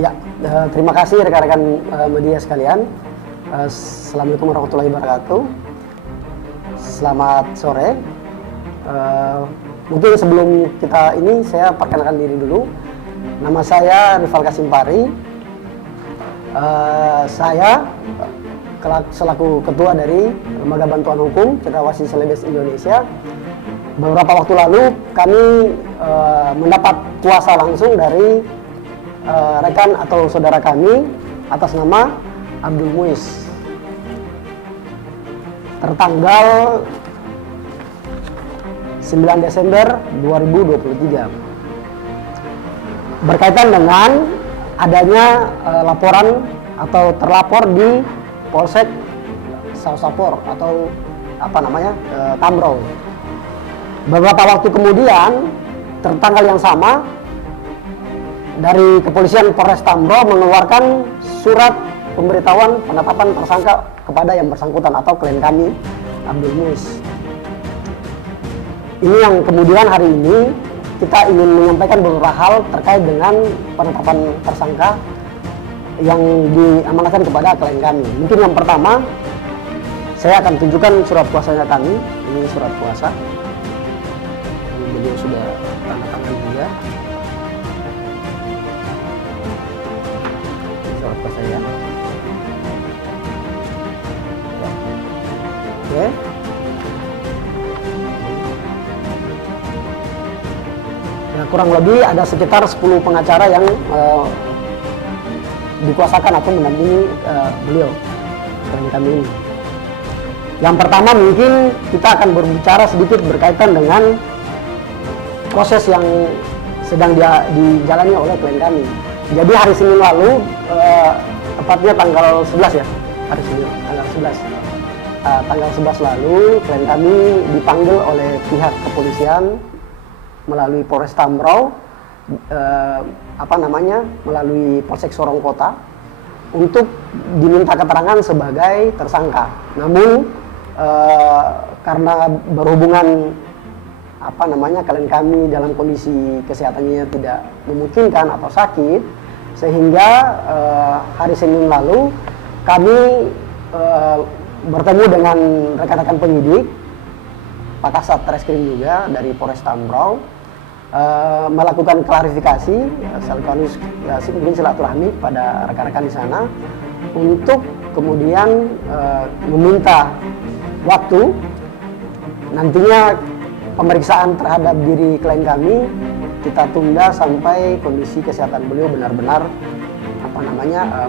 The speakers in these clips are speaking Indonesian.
Ya, terima kasih rekan-rekan media sekalian. Assalamualaikum warahmatullahi wabarakatuh. Selamat sore. Mungkin sebelum kita ini saya perkenalkan diri dulu. Nama saya Rival Kasimpari. Saya selaku ketua dari Lembaga Bantuan Hukum Cendrawasih Celebes Indonesia. Beberapa waktu lalu kami mendapat kuasa langsung dari rekan atau saudara kami atas nama Abdul Muiz tertanggal 9 Desember 2023 berkaitan dengan adanya laporan atau terlapor di Polsek Sausapor atau Tambrau. Beberapa waktu kemudian tertanggal yang sama dari Kepolisian Polres Tambrau mengeluarkan surat pemberitahuan penetapan tersangka kepada yang bersangkutan atau klien kami, Abdul Muiz. Ini yang kemudian hari ini kita ingin menyampaikan beberapa hal terkait dengan penetapan tersangka yang diamanahkan kepada klien kami. Mungkin yang pertama, saya akan tunjukkan surat kuasanya kami. Ini surat kuasa. Ini beliau sudah tanda tangan juga. Surat kuasa ya. Oke. Nah, kurang lebih ada sekitar 10 pengacara yang dikuasakan atau mendampingi beliau klien kami ini. Yang pertama mungkin kita akan berbicara sedikit berkaitan dengan proses yang sedang dijalani oleh klien kami. Jadi hari Senin lalu, tepatnya tanggal 11 ya, hari Senin tanggal 11. Tanggal 11 lalu klien kami dipanggil oleh pihak kepolisian melalui Polres Tambrau, melalui Polsek Sorong Kota untuk diminta keterangan sebagai tersangka. Namun karena berhubungan klien kami dalam kondisi kesehatannya tidak memungkinkan atau sakit, sehingga hari Senin lalu kami bertemu dengan rekan-rekan penyidik Pak Kasat Reskrim juga dari Polres Tambrau, melakukan klarifikasi sekaligus mungkin silaturahmi pada rekan-rekan di sana untuk kemudian meminta waktu nantinya pemeriksaan terhadap diri klien kami kita tunda sampai kondisi kesehatan beliau benar-benar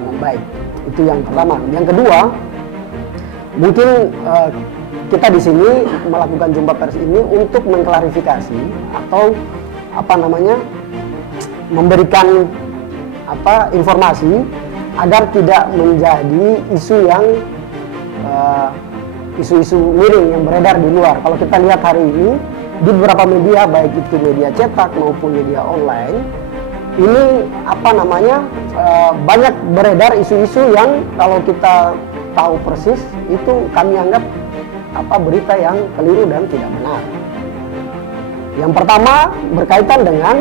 membaik. Itu yang pertama. Yang kedua, mungkin kita di sini melakukan jumpa pers ini untuk mengklarifikasi atau memberikan informasi agar tidak menjadi isu yang isu-isu miring yang beredar di luar. Kalau kita lihat hari ini di beberapa media, baik itu media cetak maupun media online, ini banyak beredar isu-isu yang kalau kita tahu persis itu kami anggap berita yang keliru dan tidak benar. Yang pertama berkaitan dengan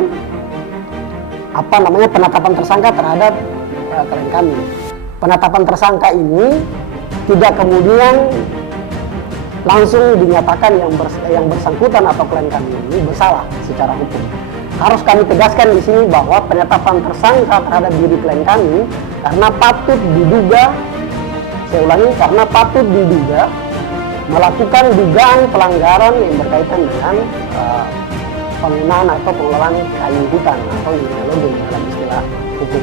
penetapan tersangka terhadap klien kami. Penetapan tersangka ini tidak kemudian langsung dinyatakan yang bersangkutan atau klien kami ini bersalah secara hukum. Harus kami tegaskan di sini bahwa penetapan tersangka terhadap diri klien kami karena patut diduga, saya ulangi, karena patut diduga melakukan dugaan pelanggaran yang berkaitan dengan penggunaan atau pengelolaan kayu hutan atau login dalam istilah hukum.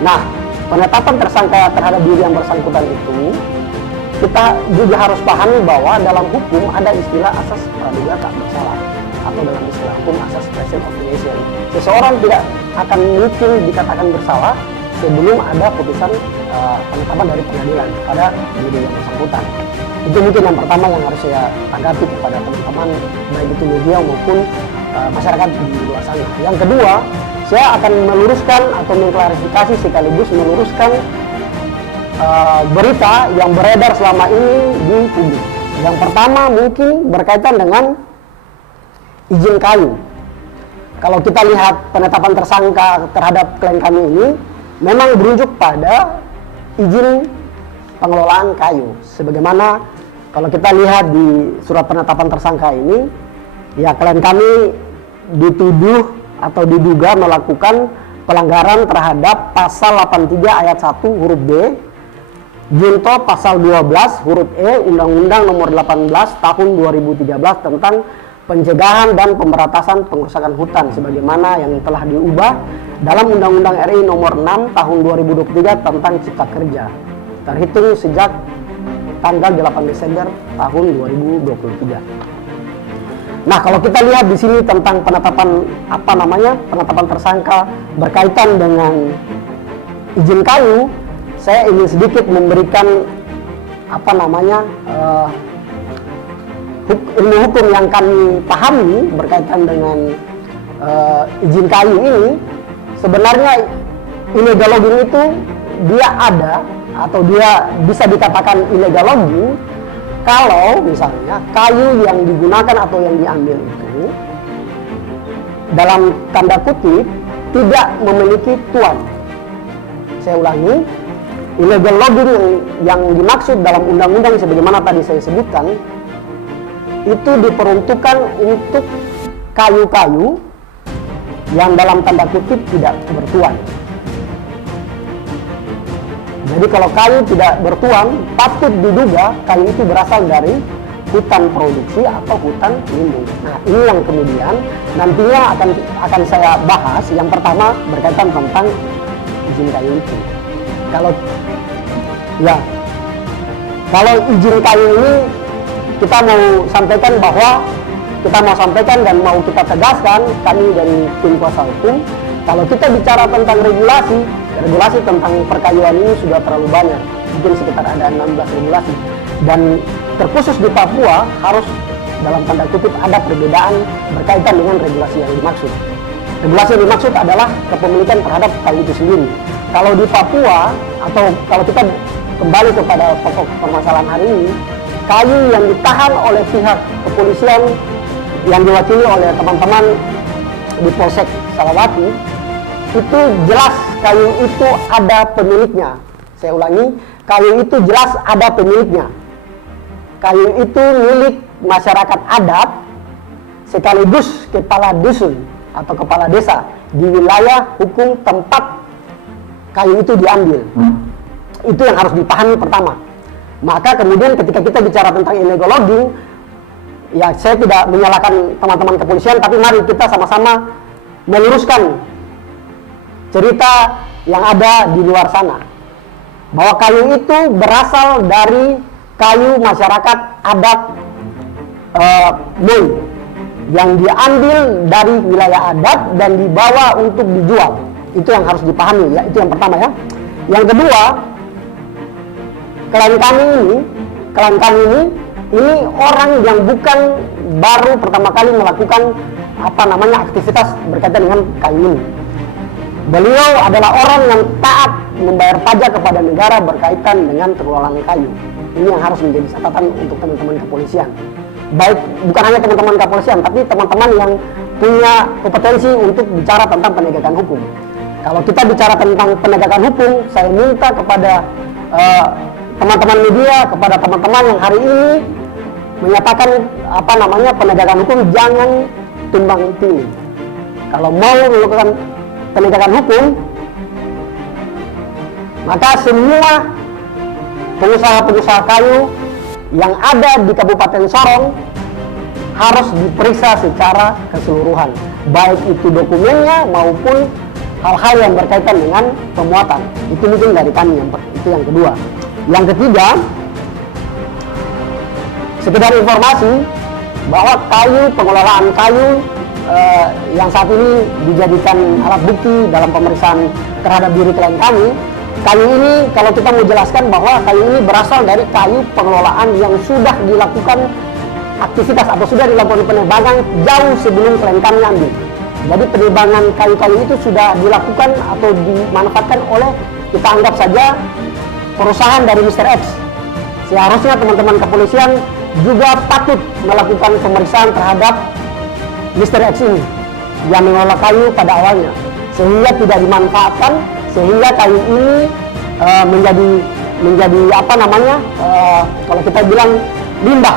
Nah, penetapan tersangka terhadap diri yang bersangkutan itu kita juga harus pahami bahwa dalam hukum ada istilah asas praduga tak bersalah atau dalam istilah hukum asas presumption of innocence. Seseorang tidak akan mungkin dikatakan bersalah sebelum ada putusan penetapan dari pengadilan kepada diri yang bersangkutan. Itu mungkin yang pertama yang harus saya tanggapi kepada teman-teman baik itu media maupun masyarakat di luar sana. Yang kedua, saya akan meluruskan atau mengklarifikasi sekaligus meluruskan berita yang beredar selama ini di publik. Yang pertama mungkin berkaitan dengan izin kayu. kalau kita lihat penetapan tersangka terhadap klien kami ini memang berujuk pada izin pengelolaan kayu. Sebagaimana kalau kita lihat di surat penetapan tersangka ini, ya klien kami dituduh atau diduga melakukan pelanggaran terhadap pasal 83 ayat 1 huruf B, junto pasal 12 huruf E Undang-Undang Nomor 18 Tahun 2013 tentang pencegahan dan pemberantasan pengrusakan hutan sebagaimana yang telah diubah dalam Undang-Undang RI Nomor 6 Tahun 2023 tentang Cipta Kerja terhitung sejak tanggal 8 Desember tahun 2023. Nah, kalau kita lihat di sini tentang penetapan penetapan tersangka berkaitan dengan izin kayu, saya ingin sedikit memberikan ilmu hukum yang kami pahami berkaitan dengan izin kayu ini. Sebenarnya illegal logging itu dia ada atau dia bisa dikatakan illegal logging kalau misalnya kayu yang digunakan atau yang diambil itu dalam tanda kutip tidak memiliki tuan. Saya ulangi, illegal logging yang dimaksud dalam undang-undang sebagaimana tadi saya sebutkan itu diperuntukkan untuk kayu-kayu yang dalam tanda kutip tidak bertuan. Jadi kalau kayu tidak bertuan, patut diduga kayu itu berasal dari hutan produksi atau hutan lindung. Nah, ini yang kemudian nantinya akan saya bahas. Yang pertama berkaitan tentang izin kayu itu. Kalau izin kayu ini kita mau sampaikan dan mau kita tegaskan, kami dari tim kuasa hukum, kalau kita bicara tentang regulasi tentang perkayuan ini sudah terlalu banyak, mungkin sekitar ada 16 regulasi, dan terkhusus di Papua harus dalam tanda kutip ada perbedaan berkaitan dengan regulasi yang dimaksud. Regulasi yang dimaksud adalah kepemilikan terhadap kayu itu sendiri. Kalau di Papua, atau kalau kita kembali kepada pokok permasalahan hari ini, kayu yang ditahan oleh pihak kepolisian yang diwakili oleh teman-teman di Polsek Salawati, itu jelas kayu itu ada pemiliknya. Saya ulangi, kayu itu jelas ada pemiliknya. Kayu itu milik masyarakat adat sekaligus kepala dusun atau kepala desa di wilayah hukum tempat kayu itu diambil. Itu yang harus dipahami pertama. Maka kemudian ketika kita bicara tentang illegal logging, ya saya tidak menyalahkan teman-teman kepolisian, tapi mari kita sama-sama meluruskan cerita yang ada di luar sana, bahwa kayu itu berasal dari kayu masyarakat adat Mui yang diambil dari wilayah adat dan dibawa untuk dijual. Itu yang harus dipahami, ya. Itu yang pertama, ya. Yang kedua, klien kami ini orang yang bukan baru pertama kali melakukan aktivitas berkaitan dengan kayu ini. Beliau adalah orang yang taat membayar pajak kepada negara berkaitan dengan pengelolaan kayu. Ini yang harus menjadi catatan untuk teman-teman kepolisian. Baik, bukan hanya teman-teman kepolisian, tapi teman-teman yang punya kompetensi untuk bicara tentang penegakan hukum. Kalau kita bicara tentang penegakan hukum, saya minta kepada teman-teman media, kepada teman-teman yang hari ini menyatakan penegakan hukum jangan tumbang tindih. Kalau mau melakukan penegakan hukum, maka semua pengusaha-pengusaha kayu yang ada di Kabupaten Sorong harus diperiksa secara keseluruhan, baik itu dokumennya maupun hal-hal yang berkaitan dengan pemuatan. Itu mungkin dari kami, itu yang kedua. Yang ketiga, sekedar informasi bahwa pengelolaan kayu yang saat ini dijadikan alat bukti dalam pemeriksaan terhadap diri klien kami, kayu ini kalau kita mau jelaskan bahwa kayu ini berasal dari kayu pengelolaan yang sudah dilakukan aktivitas atau sudah dilakukan penebangan jauh sebelum klien kami ambil. Jadi penebangan kayu-kayu itu sudah dilakukan atau dimanfaatkan oleh, kita anggap saja, perusahaan dari Mr. X. Seharusnya teman-teman kepolisian juga patut melakukan pemeriksaan terhadap Mr. X ini. yang mengelola kayu pada awalnya, sehingga tidak dimanfaatkan, sehingga kayu ini menjadi apa namanya, kalau kita bilang limbah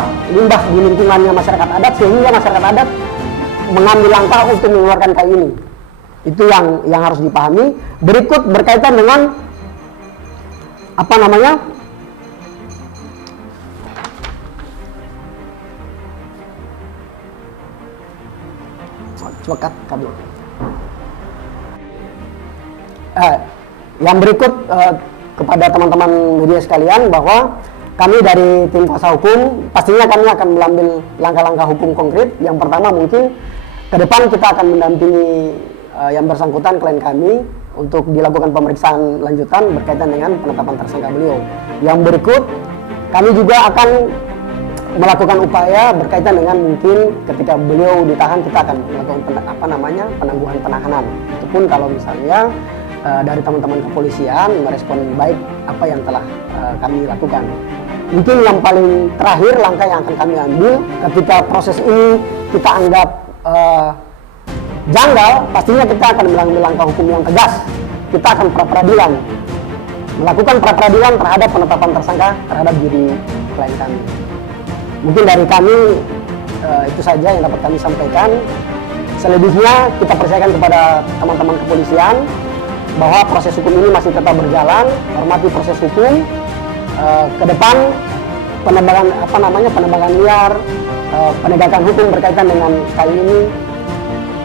di lingkungannya masyarakat adat, sehingga masyarakat adat mengambil langkah untuk mengeluarkan kayu ini. Itu yang harus dipahami. Berikut berkaitan dengan apa namanya, cekat kabel. Yang berikut kepada teman-teman media sekalian, bahwa kami dari tim kuasa hukum pastinya kami akan mengambil langkah-langkah hukum konkret. Yang pertama, mungkin ke depan kita akan mendampingi yang bersangkutan, klien kami, untuk dilakukan pemeriksaan lanjutan berkaitan dengan penetapan tersangka beliau. Yang berikut, kami juga akan melakukan upaya berkaitan dengan mungkin ketika beliau ditahan, kita akan melakukan penangguhan penahanan. Itu pun kalau misalnya dari teman-teman kepolisian merespon baik apa yang telah kami lakukan. Mungkin yang paling terakhir, langkah yang akan kami ambil ketika proses ini kita anggap janggal, pastinya kita akan mengambil langkah hukum yang tegas. Kita akan pra-peradilan, melakukan pra-peradilan terhadap penetapan tersangka terhadap diri klien kami. Mungkin dari kami itu saja yang dapat kami sampaikan. Selebihnya kita percayakan kepada teman-teman kepolisian bahwa proses hukum ini masih tetap berjalan. Hormati proses hukum. Ke depan penembakan liar, penegakan hukum berkaitan dengan kayu ini,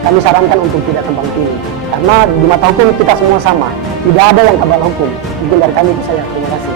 kami sarankan untuk tidak tumpang tindih, karena di mata hukum kita semua sama, tidak ada yang kebal hukum. Mungkin dari kami itu saja. Terima kasih.